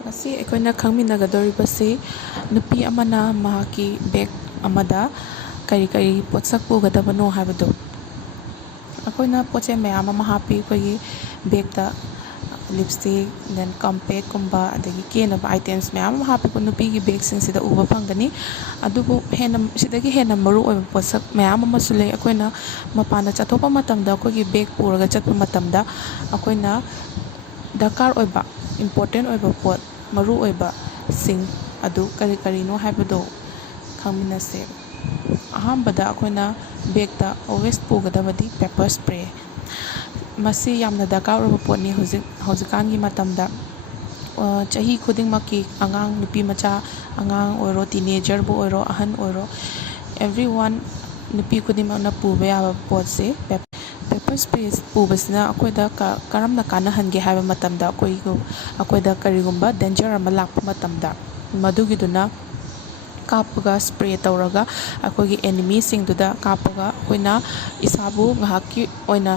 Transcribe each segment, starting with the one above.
Ngasi ꯑꯩꯈꯣꯏꯅ ꯈꯪꯃꯤꯟꯅꯒꯗꯧꯔꯤꯕꯁꯤ ꯅꯨꯄꯤ ꯑꯃꯅ ꯃꯍꯥꯛꯀꯤ ꯕꯦꯒ ꯑꯃꯗ ꯀꯔꯤ ꯀꯔꯤ ꯄꯣꯠꯁꯛ ꯄꯨꯒꯗꯕꯅꯣ ꯍꯥꯏꯕꯗꯨ ꯑꯩꯈꯣꯏꯅ ꯄꯣꯠꯆꯩ ꯃꯌꯥꯝ ꯑꯃ ꯍꯥꯞꯄꯤ ꯑꯩꯈꯣꯏꯒꯤ ꯕꯦꯒꯇ ꯂꯤꯞꯁꯇꯤꯛ ꯗꯦꯟ ꯀꯝꯄꯦꯛꯀꯨꯝꯕ ꯑꯗꯒꯤ ꯀꯦꯅꯕ ꯑꯥꯏꯇꯦꯝꯁ ꯃꯌꯥꯝ ꯑꯃ ꯍꯥꯞꯄꯤꯕ ꯅꯨꯄꯤꯒꯤ ꯕꯦꯒꯁꯤꯡꯁꯤꯗ ꯎꯕ ꯐꯪꯒꯅꯤ ꯑꯗꯨꯕꯨ ꯁꯤꯗꯒꯤ ꯍꯦꯟꯅ ꯃꯔꯨ ꯑꯣꯏꯕ ꯄꯣꯠꯁꯛ ꯃꯌꯥꯝ ꯑꯃꯁꯨ ꯂꯩ ꯑꯩꯈꯣꯏꯅ ꯃꯄꯥꯟꯗ ꯆꯠꯊꯣꯛꯄ ꯃꯇꯝꯗ ꯑꯩꯈꯣꯏꯒꯤ ꯕꯦꯒ ꯄꯨꯔꯒ ꯆꯠꯄ ꯃꯇꯝꯗ ꯑꯩꯈꯣꯏꯅ ꯗꯔꯀꯥꯔ ꯑꯣꯏꯕ ꯏꯝꯄꯣꯔꯇꯦꯟ ꯑꯣꯏꯕ ꯄꯣꯠ ꯃꯔꯨ ꯑꯣꯏꯕꯁꯤꯡ ꯑꯗꯨ ꯀꯔꯤ ꯀꯔꯤꯅꯣ ꯍꯥꯏꯕꯗꯨ ꯈꯪꯃꯤꯟꯅꯁꯦ ꯑꯍꯥꯟꯕꯗ ꯑꯩꯈꯣꯏꯅ ꯕꯦꯒꯇ ꯑꯣꯜꯋꯦꯁ ꯄꯨꯒꯗꯕꯗꯤ ꯄꯦꯄꯔ ꯁ꯭ꯄ꯭ꯔꯦ ꯃꯁꯤ ꯌꯥꯝꯅ ꯗꯔꯀꯥꯔ ꯑꯣꯏꯕ ꯄꯣꯠꯅꯤ ꯍꯧꯖꯤꯛꯀꯥꯟꯒꯤ ꯃꯇꯝꯗ ꯆꯍꯤ ꯈꯨꯗꯤꯡꯃꯛꯀꯤ ꯑꯉꯥꯡ ꯅꯨꯄꯤ ꯃꯆꯥ ꯑꯉꯥꯡ ꯑꯣꯏꯔꯣ ꯇꯤꯅꯦꯖꯔꯕꯨ ꯑꯣꯏꯔꯣ ꯑꯍꯟ ꯑꯣꯏꯔꯣ ꯑꯦꯚ꯭ꯔꯤ ꯋꯥꯟ ꯅꯨꯄꯤ ꯈꯨꯗꯤꯡꯃꯛꯅ ꯄꯨꯕ ꯌꯥꯕ ꯄꯣꯠꯁꯦ ꯄꯦꯄꯔ ꯁ꯭ꯄ꯭ꯔꯦ ꯄꯨꯕꯁꯤꯅ ꯑꯩꯈꯣꯏꯗ ꯀꯔꯝꯅ ꯀꯥꯟꯅꯍꯟꯒꯦ ꯍꯥꯏꯕ ꯃꯇꯝꯗ ꯑꯩꯈꯣꯏꯗ ꯀꯔꯤꯒꯨꯝꯕ ꯗꯦꯟꯖꯔ ꯑꯃ ꯂꯥꯛꯄ ꯃꯇꯝꯗ ꯃꯗꯨꯒꯤꯗꯨꯅ ꯀꯥꯞꯄꯒ ꯁ꯭ꯄ꯭ꯔꯦ ꯇꯧꯔꯒ ꯑꯩꯈꯣꯏꯒꯤ ꯑꯦꯅꯤꯃꯤꯁꯤꯡꯗꯨꯗ ꯀꯥꯞꯄꯒ ꯑꯩꯈꯣꯏꯅ ꯏꯁꯥꯕꯨ ꯉꯥꯏꯍꯥꯛꯀꯤ ꯑꯣꯏꯅ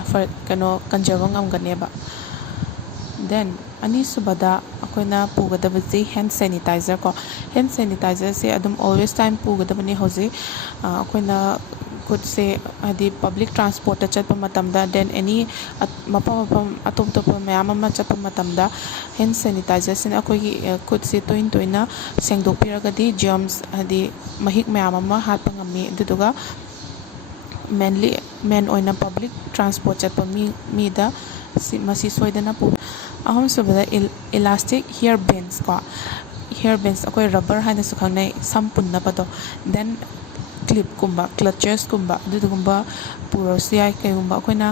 ꯀꯟꯖꯕ ꯉꯝꯒꯅꯦꯕ ꯗꯦꯟ ꯑꯅꯤꯁꯨꯕꯗ ꯑꯩꯈꯣꯏꯅ ꯄꯨꯒꯗꯕꯁꯤ ꯍꯦꯟ ꯁꯦꯅꯤꯇꯥꯏꯖꯔ ꯀꯣ ꯍꯦꯟ ꯁꯦꯅꯤꯇꯥꯏꯖꯔꯁꯦ ꯑꯗꯨꯝ ꯑꯣꯜꯋꯦꯁ ꯇꯥꯏꯝ ꯄꯨꯒꯗꯕꯅꯤ ꯍꯧꯖꯤꯛ ꯑꯩꯈꯣꯏꯅ ꯈꯨꯠꯁꯦ ꯍꯥꯏꯗꯤ ꯄꯕ꯭ꯂꯤꯛ ꯇ꯭ꯔꯥꯟꯁꯄꯣꯔꯠꯇ ꯆꯠꯄ ꯃꯇꯝꯗ ꯗꯦꯟ ꯑꯦꯅꯤ ꯃꯐꯝ ꯑꯇꯣꯞꯄ ꯃꯌꯥꯝ ꯑꯃ ꯆꯠꯄ ꯃꯇꯝꯗ ꯍꯦꯟ ꯁꯦꯅꯤꯇꯥꯏꯖꯔꯁꯤꯅ ꯑꯩꯈꯣꯏꯒꯤ ꯈꯨꯠꯁꯦ ꯇꯣꯏꯅ ꯁꯦꯡꯗꯣꯛꯄꯤꯔꯒꯗꯤ ꯖꯔꯝꯁ ꯍꯥꯏꯗꯤ ꯃꯍꯤꯛ ꯃꯌꯥꯝ ꯑꯃ ꯍꯥꯠꯄ ꯉꯝꯃꯤ ꯑꯗꯨꯗꯨꯒ ꯃꯦꯟ ꯑꯣꯏꯅ ꯄꯕ꯭ꯂꯤꯛ ꯇ꯭ꯔꯥꯟꯁꯄꯣꯔꯠ ꯆꯠꯄ ꯃꯤꯗ ꯃꯁꯤ ꯁꯣꯏꯗꯅ ꯑꯍꯨꯝꯁꯨꯕꯗ ꯏꯂꯥꯁꯇꯤꯛ ꯍꯤꯌꯔ ꯕꯦꯟꯁ ꯀꯣ ꯍꯤꯌꯔ ꯕꯦꯟꯁ ꯑꯩꯈꯣꯏ ꯔꯕꯔ ꯍꯥꯏꯅꯁꯨ ꯈꯪꯅꯩ ꯁꯝ ꯄꯨꯟꯅꯕꯗꯣ ꯗꯦꯟ ꯀ꯭ꯂꯤꯞꯀꯨꯝꯕ ꯀ꯭ꯂꯆꯔꯁꯀꯨꯝꯕ ꯑꯗꯨꯒꯨꯝꯕ ꯄꯨꯔꯁꯨ ꯌꯥꯏ ꯀꯩꯒꯨꯝꯕ ꯑꯩꯈꯣꯏꯅ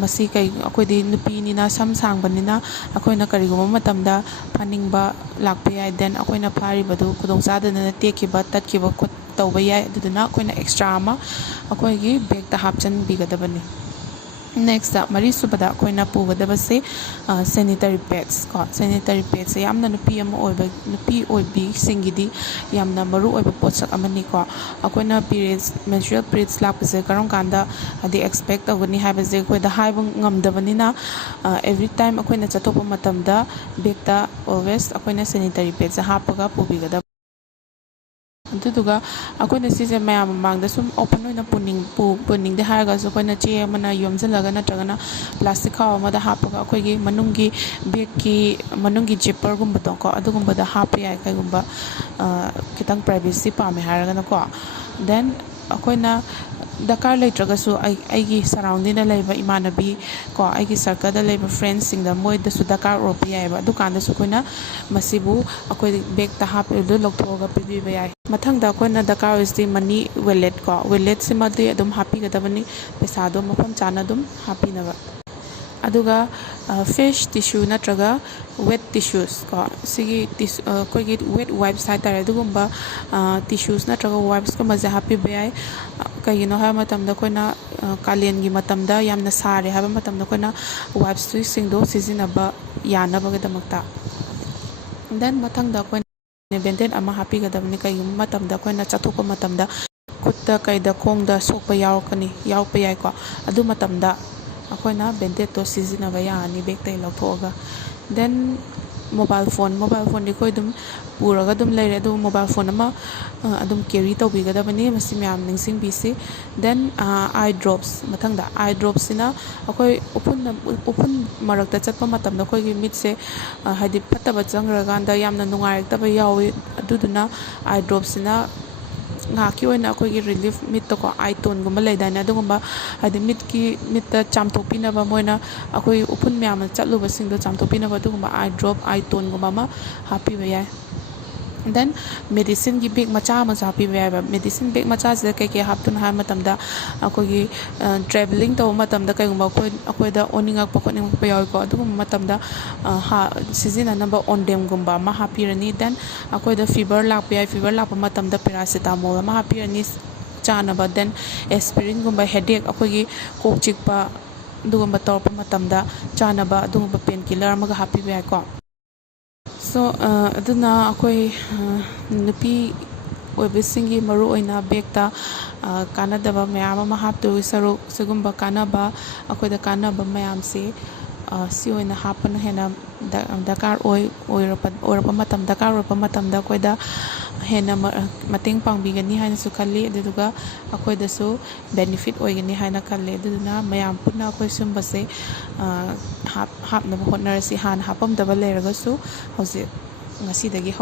ꯃꯁꯤ ꯑꯩꯈꯣꯏꯗꯤ ꯅꯨꯄꯤꯅꯤꯅ ꯁꯝ ꯁꯥꯡꯕꯅꯤꯅ ꯑꯩꯈꯣꯏꯅ ꯀꯔꯤꯒꯨꯝꯕ ꯃꯇꯝꯗ ꯐꯥꯅꯤꯡꯕ ꯂꯥꯛꯄ ꯌꯥꯏ ꯗꯦꯟ ꯑꯩꯈꯣꯏꯅ ꯐꯥꯔꯤꯕꯗꯨ ꯈꯨꯗꯣꯡꯆꯥꯗꯗꯅ ꯇꯦꯛꯈꯤꯕ ꯇꯠꯈꯤꯕ ꯇꯧꯕ ꯌꯥꯏ ꯑꯗꯨꯗꯨꯅ ꯑꯩꯈꯣꯏꯅ ꯑꯦꯛꯁꯇ꯭ꯔꯥ ꯑꯃ ꯑꯩꯈꯣꯏꯒꯤ ꯕꯦꯒꯇ ꯍꯥꯞꯆꯤꯟꯕꯤꯒꯗꯕꯅꯤ ꯅꯦꯛꯁꯇ ꯃꯔꯤꯁꯨꯕꯗ ꯑꯩꯈꯣꯏꯅ ꯄꯨꯒꯗꯕꯁꯦ ꯁꯦꯅꯤꯇꯔꯤ ꯄꯦꯗꯁ ꯀꯣ ꯁꯦꯅꯤꯇꯔꯤ ꯄꯦꯗꯁꯦ ꯌꯥꯝꯅ ꯅꯨꯄꯤ ꯑꯣꯏꯕꯤꯁꯤꯡꯒꯤꯗꯤ ꯌꯥꯝꯅ ꯃꯔꯨ ꯑꯣꯏꯕ ꯄꯣꯠꯁꯛ ꯑꯃꯅꯤꯀꯣ ꯑꯩꯈꯣꯏꯅ ꯃꯦꯟꯁꯇ꯭ꯔꯨꯌꯦꯜ ꯄꯤꯔꯤꯌꯠꯁ ꯂꯥꯛꯄꯁꯦ ꯀꯔꯝ ꯀꯥꯟꯗ ꯍꯥꯏꯗꯤ ꯑꯦꯛꯁꯄꯦꯛ ꯇꯧꯒꯅꯤ ꯍꯥꯏꯕꯁꯦ ꯑꯩꯈꯣꯏꯗ ꯍꯥꯏꯕ ꯉꯝꯗꯕꯅꯤ나 ꯑꯦꯚ꯭ꯔꯤ ꯇꯥꯏꯝ ꯑꯩꯈꯣꯏꯅ ꯆꯠꯊꯣꯛꯄ ꯃꯇꯝꯗ ꯕꯦꯒꯇ ꯑꯣꯜꯋꯦꯁ ꯑꯩꯈꯣꯏꯅ ꯁꯦꯅꯤꯇꯔꯤ ꯄꯦꯗꯁꯦ ꯍꯥꯞꯄꯒ ꯄꯨꯕꯤꯒꯗꯕ ꯑꯗꯨꯗꯨꯒ ꯑꯩꯈꯣꯏꯅ ꯁꯤꯁꯦ ꯃꯌꯥꯝ ꯃꯃꯥꯡꯗ ꯁꯨꯝ ꯑꯣꯄꯟ ꯑꯣꯏꯅ ꯄꯨꯅꯤꯡꯗꯦ ꯍꯥꯏꯔꯒꯁꯨ ꯑꯩꯈꯣꯏꯅ ꯆꯦ ꯑꯃꯅ ꯌꯣꯝꯁꯤꯜꯂꯒ ꯅꯠꯇ꯭ꯔꯒꯅ ꯄ꯭ꯂꯥꯁꯇꯤꯛ ꯈꯥꯎ ꯑꯃꯗ ꯍꯥꯞꯄꯒ ꯑꯩꯈꯣꯏꯒꯤ ꯃꯅꯨꯡꯒꯤ ꯕꯦꯒꯀꯤ ꯃꯅꯨꯡꯒꯤ ꯖꯤꯞꯄꯔꯒꯨꯝꯕꯗꯣ ꯀꯣ ꯑꯗꯨꯒꯨꯝꯕꯗ ꯍꯥꯞꯄ ꯌꯥꯏ ꯀꯩꯒꯨꯝꯕ ꯈꯤꯇꯪ ꯄ꯭ꯔꯥꯏꯚꯦꯁꯤ ꯄꯥꯝꯃꯦ ꯍꯥꯏꯔꯒꯅꯀꯣ ꯗꯦꯟ ꯑꯩꯈꯣꯏꯅ ꯗꯔꯀꯥꯔ ꯂꯩꯇ꯭ꯔꯒꯁꯨ ꯑꯩꯒꯤ ꯁꯔꯥꯎꯟꯗꯤꯡꯗ ꯂꯩꯕ ꯏꯃꯥꯟꯅꯕꯤ ꯀꯣ ꯑꯩꯒꯤ ꯁꯔꯀꯜꯗ ꯂꯩꯕ ꯐ꯭ꯔꯦꯟꯁꯤꯡꯗ ꯃꯣꯏꯗꯁꯨ ꯗꯔꯀꯥꯔ ꯑꯣꯏꯔꯛꯄ ꯌꯥꯏꯑꯕ ꯑꯗꯨꯀꯥꯟꯗꯁꯨ ꯑꯩꯈꯣꯏꯅ ꯃꯁꯤꯕꯨ ꯑꯩꯈꯣꯏ ꯕꯦꯒꯇ ꯍꯥꯞꯄꯤꯕꯗꯨ ꯂꯧꯊꯣꯛꯑꯒ ꯄꯤꯕꯤꯕ ꯌꯥꯏ ꯃꯊꯪꯗ ꯑꯩꯈꯣꯏꯅ ꯗꯔꯀꯥꯔ ꯑꯣꯏꯔꯤꯁꯤ ꯃꯅꯤ ꯋꯦꯂꯦꯠ ꯀꯣ ꯋꯦꯂꯦꯠꯁꯤꯃꯗꯤ ꯑꯗꯨꯝ ꯍꯥꯞꯄꯤꯒꯗꯕꯅꯤ ꯄꯩꯁꯥꯗꯣ ꯃꯐꯝ ꯆꯥꯅ ꯑꯗꯨꯝ ꯍꯥꯞꯄꯤꯅꯕ ꯑꯗꯨꯒ ꯐꯦꯁ ꯇꯤꯁꯨ ꯅꯠꯇ꯭ꯔꯒ ꯋꯦꯠ ꯇꯤꯁꯨꯁ ꯀꯣ ꯁꯤꯒꯤ ꯑꯩꯈꯣꯏꯒꯤ ꯋꯦꯠ ꯋꯥꯏꯞꯁ ꯍꯥꯏꯇꯥꯔꯦ ꯑꯗꯨꯒꯨꯝꯕ ꯇꯤꯁꯨꯁ ꯅꯠꯇ꯭ꯔꯒ ꯋꯥꯏꯞꯁꯀꯨꯝꯕꯁꯦ ꯍꯥꯞꯄꯤꯕ ꯌꯥꯏ ꯀꯩꯒꯤꯅꯣ ꯍꯥꯏꯕ ꯃꯇꯝꯗ ꯑꯩꯈꯣꯏꯅ ꯀꯥꯂꯦꯟꯒꯤ ꯃꯇꯝꯗ ꯌꯥꯝꯅ ꯁꯥꯔꯦ ꯍꯥꯏꯕ ꯃꯇꯝꯗ ꯑꯩꯈꯣꯏꯅ ꯋꯥꯏꯞꯁꯁꯤꯡꯗꯣ ꯁꯤꯖꯤꯟꯅꯕ ꯌꯥꯅꯕꯒꯤꯗꯃꯛꯇ ꯗꯦꯟ ꯃꯊꯪꯗ ꯑꯩꯈꯣꯏꯅ ꯕꯦꯟꯗꯦꯠ ꯑꯃ ꯍꯥꯞꯄꯤꯒꯗꯕꯅꯤ ꯀꯩꯒꯨꯝꯕ ꯃꯇꯝꯗ ꯑꯩꯈꯣꯏꯅ ꯆꯠꯊꯣꯛꯄ ꯃꯇꯝꯗ ꯈꯨꯠꯇ ꯀꯩꯗ ꯈꯣꯡꯗ ꯁꯣꯛꯄ ꯌꯥꯎꯔꯛꯄ ꯌꯥꯏꯀꯣ ꯑꯗꯨ ꯃꯇꯝꯗ ꯑꯩꯈꯣꯏꯅ ꯕꯦꯟꯗꯦꯠꯇꯣ ꯁꯤꯖꯤꯟꯅꯕ ꯌꯥꯔꯅꯤ ꯕꯦꯒꯇꯒꯤ ꯂꯧꯊꯣꯛꯑꯒ ꯗꯦꯟ ꯃꯣꯕꯥꯏꯜ ꯐꯣꯟꯗꯤ ꯑꯩꯈꯣꯏ ꯑꯗꯨꯝ ꯄꯨꯔꯒ ꯑꯗꯨꯝ ꯂꯩꯔꯦ ꯑꯗꯨꯒ ꯃꯣꯕꯥꯏꯜ ꯐꯣꯟ ꯑꯃ ꯑꯗꯨꯝ ꯀꯦꯔꯤ ꯇꯧꯕꯤꯒꯗꯕꯅꯤ ꯃꯁꯤ ꯃꯌꯥꯝ ꯅꯤꯡꯁꯤꯡꯕꯤꯁꯤ ꯗꯦꯟ ꯑꯥꯏ ꯗ꯭ꯔꯣꯞꯁ ꯃꯊꯪꯗ ꯑꯥꯏ ꯗ꯭ꯔꯣꯞꯁꯤꯅ ꯑꯩꯈꯣꯏ ꯎꯐꯨꯟ ꯃꯔꯛꯇ ꯆꯠꯄ ꯃꯇꯝꯗ ꯑꯩꯈꯣꯏꯒꯤ ꯃꯤꯠꯁꯦ ꯍꯥꯏꯗꯤ ꯐꯠꯇꯕ ꯆꯪꯈ꯭ꯔꯀꯥꯟꯗ ꯌꯥꯝꯅ ꯅꯨꯡꯉꯥꯏꯔꯛꯇꯕ ꯌꯥꯎꯋꯤ ꯑꯗꯨꯗꯨꯅ ꯑꯥꯏ ꯗ꯭ꯔꯣꯞꯁꯤꯅ ꯉꯥꯏꯍꯥꯛꯀꯤ ꯑꯣꯏꯅ ꯑꯩꯈꯣꯏꯒꯤ ꯔꯤꯂꯤꯐ ꯃꯤꯠꯇꯀꯣ ꯑꯥꯏꯇꯣꯟꯒꯨꯝꯕ ꯂꯩꯗꯥꯏꯅꯦ ꯑꯗꯨꯒꯨꯝꯕ ꯍꯥꯏꯗꯤ ꯃꯤꯠꯇ ꯆꯥꯝꯊꯣꯛꯄꯤꯅꯕ ꯃꯣꯏꯅ ꯑꯩꯈꯣꯏ ꯎꯐꯨꯟ ꯃꯌꯥꯝꯅ ꯆꯠꯂꯨꯕꯁꯤꯡꯗꯣ ꯆꯥꯝꯊꯣꯛꯄꯤꯅꯕ ꯑꯗꯨꯒꯨꯝꯕ ꯑꯥꯏ ꯗ꯭ꯔꯣꯞ ꯑꯥꯏꯇꯣꯟꯒꯨꯝꯕ ꯑꯃ ꯍꯥꯞꯄꯤꯕ ꯌꯥꯏ ꯗꯦꯟ ꯃꯦꯗꯤꯁꯤꯟꯒꯤ ꯕꯦꯒ ꯃꯆꯥ ꯑꯃꯁꯨ ꯍꯥꯞꯄꯤꯕ ꯌꯥꯏꯕ ꯃꯦꯗꯤꯁꯤꯟ ꯕꯦꯒ ꯃꯆꯥꯁꯤꯗ ꯀꯩꯀꯩ ꯍꯥꯞꯇꯣꯏꯅꯣ ꯍꯥꯏꯕ ꯃꯇꯝꯗ ꯑꯩꯈꯣꯏꯒꯤ ꯇ꯭ꯔꯦꯚꯦꯂꯤꯡ ꯇꯧꯕ ꯃꯇꯝꯗ ꯀꯩꯒꯨꯝꯕ ꯑꯩꯈꯣꯏꯗ ꯑꯣꯅꯤꯡꯉꯛꯄ ꯈꯣꯠꯅꯤꯡꯉꯛꯄ ꯌꯥꯎꯏꯀꯣ ꯑꯗꯨꯒꯨꯝꯕ ꯃꯇꯝꯗ ꯁꯤꯖꯤꯟꯅꯅꯕ ꯑꯣꯟꯗꯦꯝꯒꯨꯝꯕ ꯑꯃ ꯍꯥꯞꯄꯤꯔꯅꯤ ꯗꯦꯟ ꯑꯩꯈꯣꯏꯗ ꯐꯤꯚꯔ ꯂꯥꯛꯄ ꯌꯥꯏ ꯐꯤꯚꯔ ꯂꯥꯛꯄ ꯃꯇꯝꯗ ꯄꯦꯔꯥꯁꯤꯇꯥꯃꯣꯜ ꯑꯃ ꯍꯥꯞꯄꯤꯔꯅꯤ ꯆꯥꯅꯕ ꯗꯦꯟ ꯑꯦꯁꯄꯤꯔꯤꯟꯒꯨꯝꯕ ꯍꯦꯗꯦꯛ ꯑꯩꯈꯣꯏꯒꯤ ꯀꯣꯛ ꯆꯤꯛꯄ ꯑꯗꯨꯒꯨꯝꯕ ꯇꯧꯔꯛꯄ ꯃꯇꯝꯗ ꯆꯥꯅꯕ ꯑꯗꯨꯒꯨꯝꯕ ꯄꯦꯟ ꯀꯤꯂꯔ ꯑꯃꯒ ꯍꯥꯞꯄꯤꯕ ꯌꯥꯏꯀꯣ ꯁꯣ ꯑꯗꯨꯅ ꯑꯩꯈꯣꯏ ꯅꯨꯄꯤ ꯑꯣꯏꯕꯁꯤꯡꯒꯤ ꯃꯔꯨꯑꯣꯏꯅ ꯕꯦꯒꯇ ꯀꯥꯟꯅꯗꯕ ꯃꯌꯥꯝ ꯑꯃ ꯍꯥꯞꯇꯣꯏ ꯁꯔꯨꯛ ꯁꯤꯒꯨꯝꯕ ꯑꯩꯈꯣꯏꯗ ꯀꯥꯟꯅꯕ ꯃꯌꯥꯝꯁꯤ ꯁꯤ ꯑꯣꯏꯅ ꯍꯥꯞꯄꯅ ꯍꯦꯟꯅ ꯗꯔꯀꯥꯔ ꯑꯣꯏꯔꯛꯄ ꯃꯇꯝꯗ ꯑꯩꯈꯣꯏꯗ ꯍꯦꯟꯅ ꯃꯇꯦꯡ ꯄꯥꯡꯕꯤꯒꯅꯤ ꯍꯥꯏꯅꯁꯨ ꯈꯜꯂꯤ ꯑꯗꯨꯗꯨꯒ ꯑꯩꯈꯣꯏꯗꯁꯨ ꯕꯦꯅꯤꯐꯤꯠ ꯑꯣꯏꯒꯅꯤ ꯍꯥꯏꯅ ꯈꯜꯂꯤ ꯑꯗꯨꯗꯨꯅ ꯃꯌꯥꯝ ꯄꯨꯟꯅ ꯑꯩꯈꯣꯏ ꯁꯨꯝꯕꯁꯦ ꯍꯥꯞꯅꯕ ꯍꯣꯠꯅꯔꯁꯤ ꯍꯥꯟꯅ ꯍꯥꯞꯄꯝꯗꯕ ꯂꯩꯔꯒꯁꯨ ꯍꯧꯖꯤꯛ ꯉꯁꯤꯗꯒꯤ